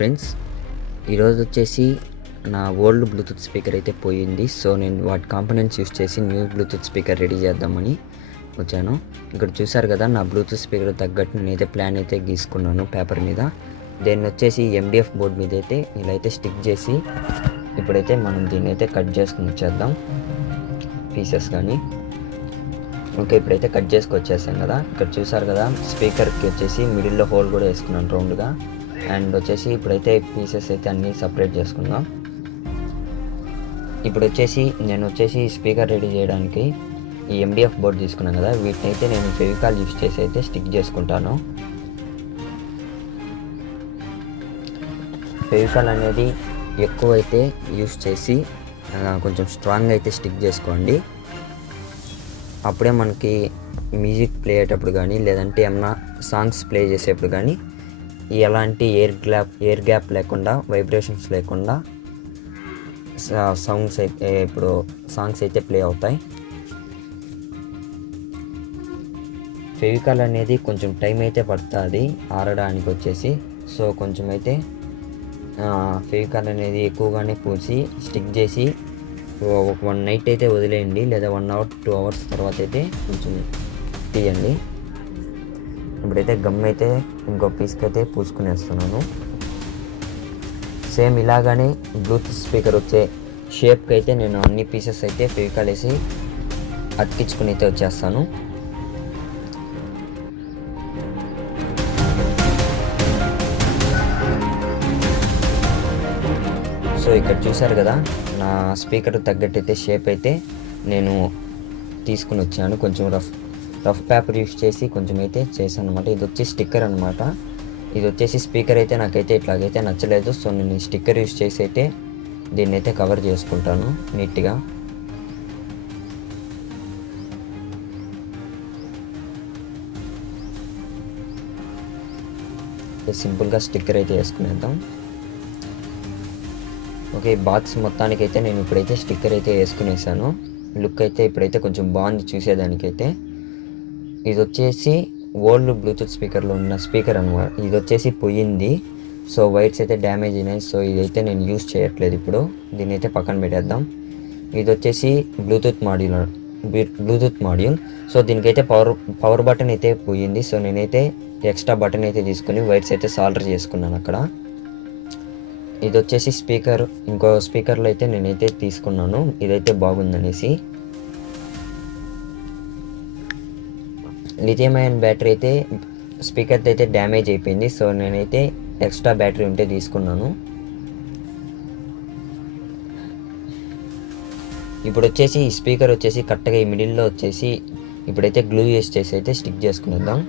Friends, ఈరోజు వచ్చేసి నా ఓల్డ్ బ్లూటూత్ స్పీకర్ అయితే పోయింది. సో నేను వాటి కాంపోనెంట్స్ యూస్ చేసి న్యూ బ్లూటూత్ స్పీకర్ రెడీ చేద్దామని వచ్చాను. ఇక్కడ చూసారు కదా, నా బ్లూటూత్ స్పీకర్ తగ్గట్టు నేనైతే ప్లాన్ అయితే గీసుకున్నాను పేపర్ మీద. దీన్ని వచ్చేసి ఎండిఎఫ్ బోర్డ్ మీద అయితే ఇలా అయితే స్టిక్ చేసి ఇప్పుడైతే మనం దీన్ని అయితే కట్ చేసుకుని వచ్చేద్దాం పీసెస్ కానీ. ఓకే, ఇప్పుడైతే కట్ చేసుకొచ్చేసాం కదా. ఇక్కడ చూసారు కదా, స్పీకర్కి వచ్చేసి మిడిల్లో హోల్ కూడా వేసుకున్నాను రౌండ్గా. అండ్ వచ్చేసి ఇప్పుడైతే పీసెస్ అయితే అన్నీ సపరేట్ చేసుకుందాం. ఇప్పుడు వచ్చేసి నేను స్పీకర్ రెడీ చేయడానికి ఈ ఎండిఎఫ్ బోర్డ్ తీసుకున్నాను కదా, వీటిని అయితే నేను ఫెవికాల్ యూస్ చేసి అయితే స్టిక్ చేసుకుంటాను. ఫెవికాల్ అనేది ఎక్కువ అయితే యూస్ చేసి కొంచెం స్ట్రాంగ్ అయితే స్టిక్ చేసుకోండి. అప్పుడే మనకి మ్యూజిక్ ప్లే అయ్యేటప్పుడు కానీ లేదంటే ఏమన్నా సాంగ్స్ ప్లే చేసేటప్పుడు కానీ ఎలాంటి ఎయిర్ గ్యాప్ లేకుండా, వైబ్రేషన్స్ లేకుండా సాంగ్స్ అయితే ప్లే అవుతాయి. ఫెవికాల్ అనేది కొంచెం టైం అయితే పడుతుంది ఆరడానికి వచ్చేసి. సో కొంచెం అయితే ఫెవికాల్ అనేది ఎక్కువగానే పూసి స్టిక్ చేసి ఒక 1 నైట్ అయితే వదిలేయండి, లేదా 1 అవర్ 2 అవర్స్ తర్వాత అయితే కొంచెం తీయండి. ఇప్పుడైతే గమ్ అయితే ఇంకో పీస్కి అయితే పూసుకునేస్తున్నాను. సేమ్ ఇలాగానే బ్లూటూత్ స్పీకర్ వచ్చే షేప్కి అయితే నేను అన్ని పీసెస్ అయితే ఫెవికాల్ వేసి అతికించుకుని అయితే వచ్చేస్తాను. సో ఇక్కడ చూసారు కదా, నా స్పీకర్ తగ్గట్టయితే షేప్ అయితే నేను తీసుకుని వచ్చాను. కొంచెం రఫ్ పేపర్ యూస్ చేసి కొంచెం అయితే చేశాను అనమాట. ఇది వచ్చి స్టిక్కర్ అనమాట. ఇది వచ్చేసి స్పీకర్ అయితే నాకైతే ఇట్లాగైతే నచ్చలేదు. సో నేను స్టిక్కర్ యూస్ చేసి అయితే దీన్ని అయితే కవర్ చేసుకుంటాను నీట్గా. సింపుల్గా స్టిక్కర్ అయితే వేసుకునేద్దాం. ఓకే, బాక్స్ మొత్తానికి అయితే నేను ఇప్పుడైతే స్టిక్కర్ అయితే వేసుకునేసాను. లుక్ అయితే ఇప్పుడైతే కొంచెం బాగుంది చూసేదానికైతే. ఇది వచ్చేసి ఓల్డ్ బ్లూటూత్ స్పీకర్లో ఉన్న స్పీకర్ అనమాట. ఇది వచ్చేసి పోయింది. సో వైర్స్ అయితే డ్యామేజ్ అయినాయి. సో ఇదైతే నేను యూస్ చేయట్లేదు. ఇప్పుడు దీన్ని అయితే పక్కన పెట్టేద్దాం. ఇది వచ్చేసి బ్లూటూత్ మాడ్యూల్. సో దీనికైతే పవర్ బటన్ అయితే పోయింది. సో నేనైతే ఎక్స్ట్రా బటన్ అయితే తీసుకుని వైర్స్ అయితే సాల్డర్ చేసుకున్నాను అక్కడ. ఇది వచ్చేసి స్పీకర్, ఇంకో స్పీకర్లో అయితే నేనైతే తీసుకున్నాను. ఇదైతే బాగుందనేసి. లిథియం అయాన్ బ్యాటరీ అయితే స్పీకర్ అయితే డ్యామేజ్ అయిపోయింది. సో నేనైతే ఎక్స్ట్రా బ్యాటరీ ఉంటే తీసుకున్నాను. ఇప్పుడు వచ్చేసి ఈ స్పీకర్ వచ్చేసి కరెక్ట్గా ఈ మిడిల్లో వచ్చేసి ఇప్పుడైతే గ్లూ యూస్ చేసి అయితే స్టిక్ చేసుకునేద్దాం.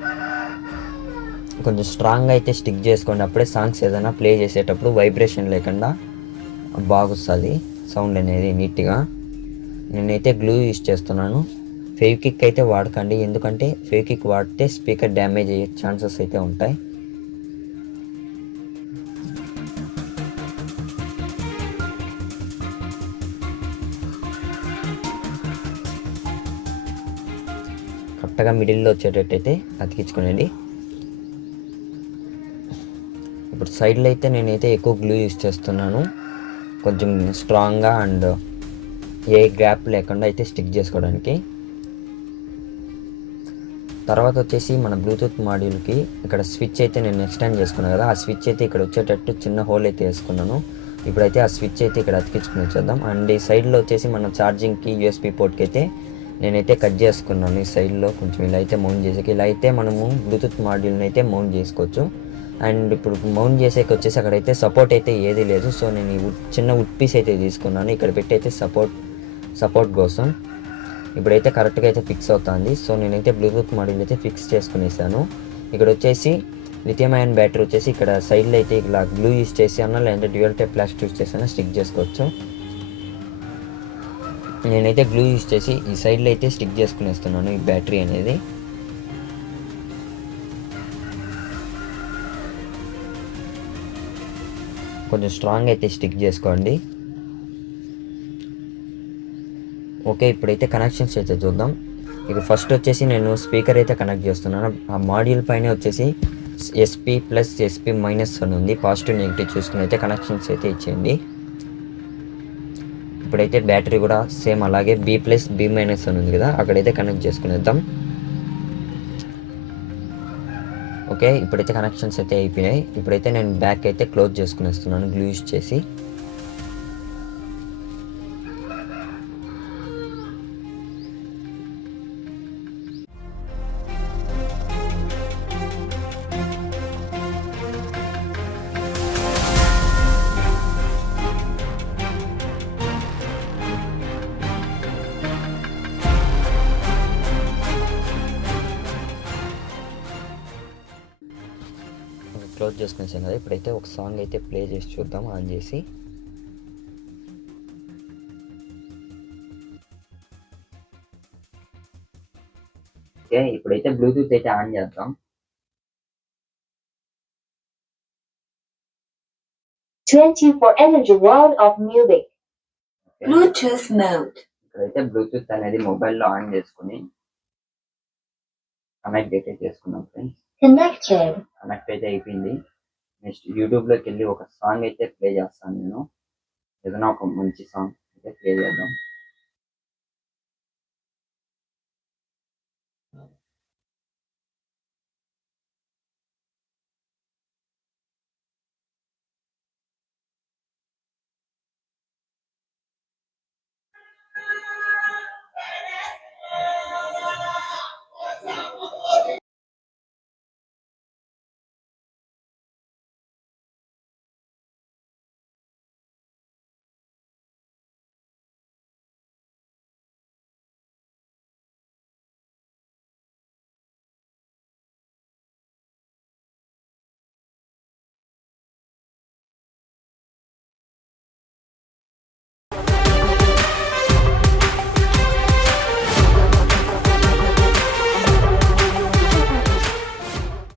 కొంచెం స్ట్రాంగ్గా అయితే స్టిక్ చేసుకోండి. అప్పుడే సాంగ్స్ ఏదైనా ప్లే చేసేటప్పుడు వైబ్రేషన్ లేకుండా బాగొస్తుంది సౌండ్ అనేది నీట్గా. నేనైతే గ్లూ యూస్ చేస్తున్నాను. ఫెవిక్విక్ అయితే వాడకండి, ఎందుకంటే ఫెవిక్విక్ వాడితే స్పీకర్ డ్యామేజ్ అయ్యే ఛాన్సెస్ అయితే ఉంటాయి. కరెక్ట్గా మిడిల్లో వచ్చేటట్టయితే అతికించుకోనండి. ఇప్పుడు సైడ్లో అయితే నేనైతే ఎక్కువ గ్లూ యూస్ చేస్తున్నాను, కొంచెం స్ట్రాంగ్గా అండ్ ఏ గ్యాప్ లేకుండా అయితే స్టిక్ చేసుకోవడానికి. తర్వాత వచ్చేసి మన బ్లూటూత్ మాడ్యూల్కి ఇక్కడ స్విచ్ అయితే నేను ఎక్స్టెండ్ చేసుకున్నాను కదా, ఆ స్విచ్ అయితే ఇక్కడ వచ్చేటట్టు చిన్న హోల్ అయితే వేసుకున్నాను. ఇప్పుడైతే ఆ స్విచ్ అయితే ఇక్కడ అతికించుకుని వచ్చేద్దాం. అండ్ ఈ సైడ్లో వచ్చేసి మన ఛార్జింగ్కి యూఎస్బీ పోర్ట్కి అయితే నేనైతే కట్ చేసుకున్నాను. ఈ సైడ్లో కొంచెం ఇలా అయితే మౌంట్ చేసేకి, ఇలా అయితే మనము బ్లూటూత్ మాడ్యూల్ని అయితే మౌంట్ చేసుకోవచ్చు. అండ్ ఇప్పుడు మౌంట్ చేసేకి వచ్చేసి అక్కడైతే సపోర్ట్ అయితే ఏది లేదు. సో నేను ఈ చిన్న వుడ్ పీస్ అయితే తీసుకున్నాను, ఇక్కడ పెట్టి అయితే సపోర్ట్ కోసం. ఇప్పుడైతే కరెక్ట్గా అయితే ఫిక్స్ అవుతుంది. సో నేనైతే బ్లూటూత్ మాడ్యూల్ అయితే ఫిక్స్ చేసుకునేసాను. ఇక్కడ వచ్చేసి లిథియం అయాన్ బ్యాటరీ వచ్చేసి ఇక్కడ సైడ్లో అయితే ఇలా గ్లూ యూస్ చేసి అన్నా, లేదంటే డ్యూయల్ టైప్ ప్లాస్టిక్ యూస్ చేసి స్టిక్ చేసుకోవచ్చు. నేనైతే గ్లూ యూస్ చేసి ఈ సైడ్లో అయితే స్టిక్ చేసుకునేస్తున్నాను ఈ బ్యాటరీ అనేది. కొంచెం స్ట్రాంగ్ అయితే స్టిక్ చేసుకోండి. ఓకే, ఇప్పుడైతే కనెక్షన్స్ అయితే చూద్దాం. ఇక ఫస్ట్ వచ్చేసి నేను స్పీకర్ అయితే కనెక్ట్ చేస్తున్నాను. ఆ మాడ్యూల్ పైన వచ్చేసి ఎస్పీ ప్లస్ ఎస్పీ మైనస్ అని ఉంది, పాజిటివ్ నెగిటివ్ చూసుకుని అయితే కనెక్షన్స్ అయితే ఇచ్చేయండి. ఇప్పుడైతే బ్యాటరీ కూడా సేమ్ అలాగే బి ప్లస్ బి మైనస్ అని ఉంది కదా, అక్కడైతే కనెక్ట్ చేసుకునేద్దాం. ఓకే, ఇప్పుడైతే కనెక్షన్స్ అయితే అయిపోయాయి. ఇప్పుడైతే నేను బ్యాక్ అయితే క్లోజ్ చేసుకునేస్తున్నాను గ్లూ యూస్ చేసి. క్లోజ్ చేసుకునేసాను కదా, ఇప్పుడైతే ఒక సాంగ్ అయితే ప్లే చేసి చూద్దాం ఆన్ చేసి. ఓకే, ఇప్పుడైతే బ్లూటూత్ అయితే ఆన్ చేద్దాం. 24 energy world of music. Bluetooth mode. ఇప్పుడైతే బ్లూటూత్ అనేది మొబైల్లో ఆన్ చేసుకుని కనెక్ట్ అయితే చేసుకున్నాం ఫ్రెండ్స్. Connected. కనెక్ట్ అయితే అయిపోయింది. నెక్స్ట్ యూట్యూబ్లోకి వెళ్ళి ఒక సాంగ్ అయితే ప్లే చేస్తాను నేను, ఏదైనా ఒక మంచి సాంగ్ అయితే ప్లే చేద్దాం.